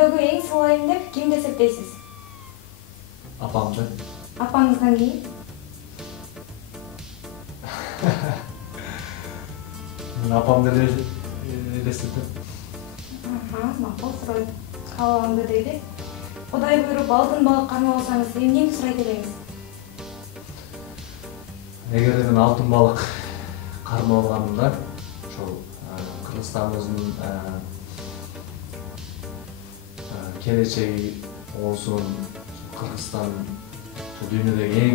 дүйнөдөгү эң сулайым деп кимди эсептейсиз? Апамды. Апаңыздан кийин? Мен апамды элестетем. Макул суроо кабыл дейди. Кудай буйруп алтын балык кармап алсаңыз, эмнени сурайт элеңиз? Эгер мен алтын балык кармап алганымда, ошол Кыргызстаныбыздын келечеги болсун, Кыргызстан дүйнөдөгү эң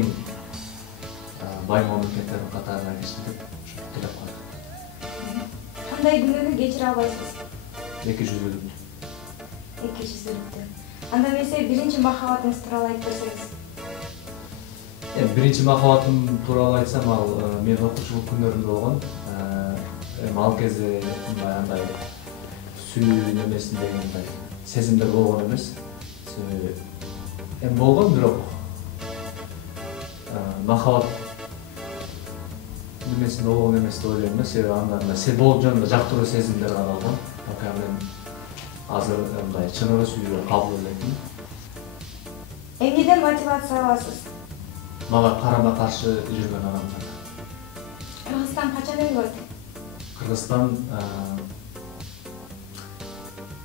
бай мамлекеттердин катарына кирсин деп тилеп коет. Кандай күнөөнү кечире албайсыз? 200-лүктү. 200-лүктү. Анда эмесе биринчи махабатыңыз тууралуу айтып берсеңиз? Биринчи махабатым тууралуу айтсам, ал мен окуучулук күнөрүмдө болгон. Ал кезде андай сүйүү немесиндеги мындай сезимдер болгон эмес. Болгон, бирок махабат немесинде болгон эмес деп ойлойм. Себеби анда болуп жөнүндө жактыруу сезимдер гана болгон. Мен азыр мындай чыныгы сүйүүгө кабыл элекмин. Эмнеден мотивация аласыз? Мага карама каршы жүргөн адамдар. Кыргызстан качан өнүгөт? Кыргызстан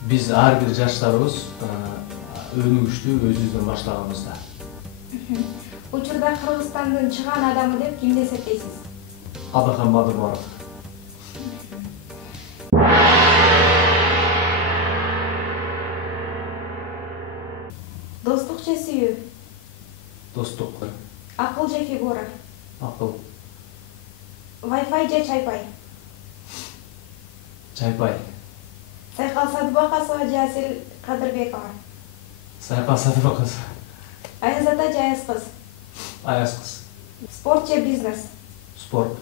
биз ар бир жаштарыбыз өнүгүштү өзүбүздөн баштаганыбызда. Учурда Кыргызстандын чыгаан адамы деп кимди эсептейсиз? Абакан Бадырбаров. Достук же сүйүү? Достук. Акыл же фигура? Акыл. Wi-Fi же чайпай? Чайпай. Сайкал Садыбакасова же Асель Кадырбекова? Сайкал Садыбакасова. Аяз ата же Аяз кыз? Аяз кыз. Спорт же бизнес? Спорт.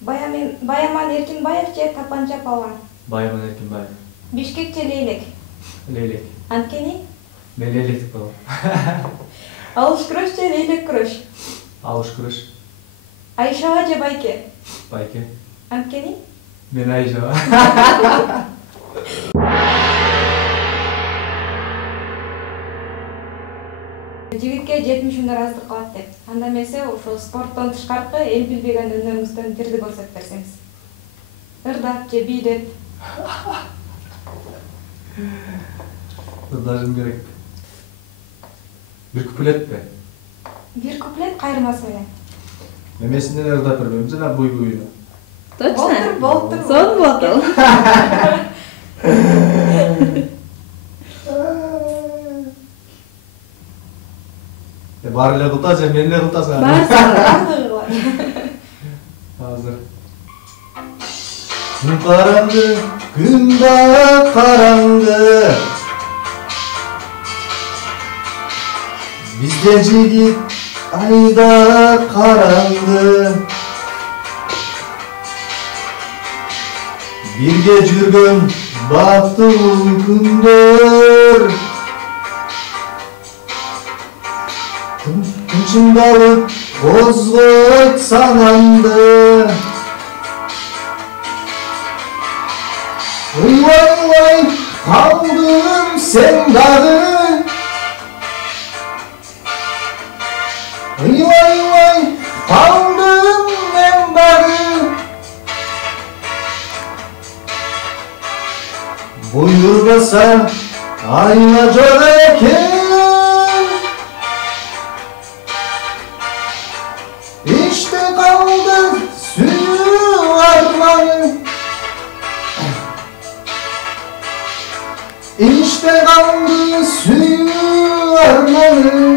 Баяман Эркинбаев же Тапанча Палан? Баяман Эркинбаев. Бишкек же Лейлек? Лейлек. Анткени? Мен Лейлек болом. Алыш күрөш же Лейлек күрөш? Алыш күрөш. Айшаба же Байке? Байке. Анткени? Мен Айшаба. Жигитке 70 ыраздык кылат деп. Анда эмесе ошол спорттон тышкаркы эл билбеген өнөрүңүздөн бирди көрсөтүп берсеңиз. Ырдап же бийлеп? Ырдашым керек. Бир куплетпи? Бир куплет кайрылмасы менен. Немесинен ырдап бербейм, жана буй-буйуна. Точно? Болтур. Сон болду. Баары эле кылта же мен эле кылтасың? Бардыгы бар. Азыр. Күн караңгы, күн да караңгы. Бизде жигит айда караңгы. Бирге жүргөн бактылуу күндөр. Тынчыңдалып козгойт санамды. Уйлай калдым сен дагы. Уйлай калдым мен дагы. Буйрбаса айна жок экен. İşte kaldı suyun armanı. İşte kaldı suyun armanı.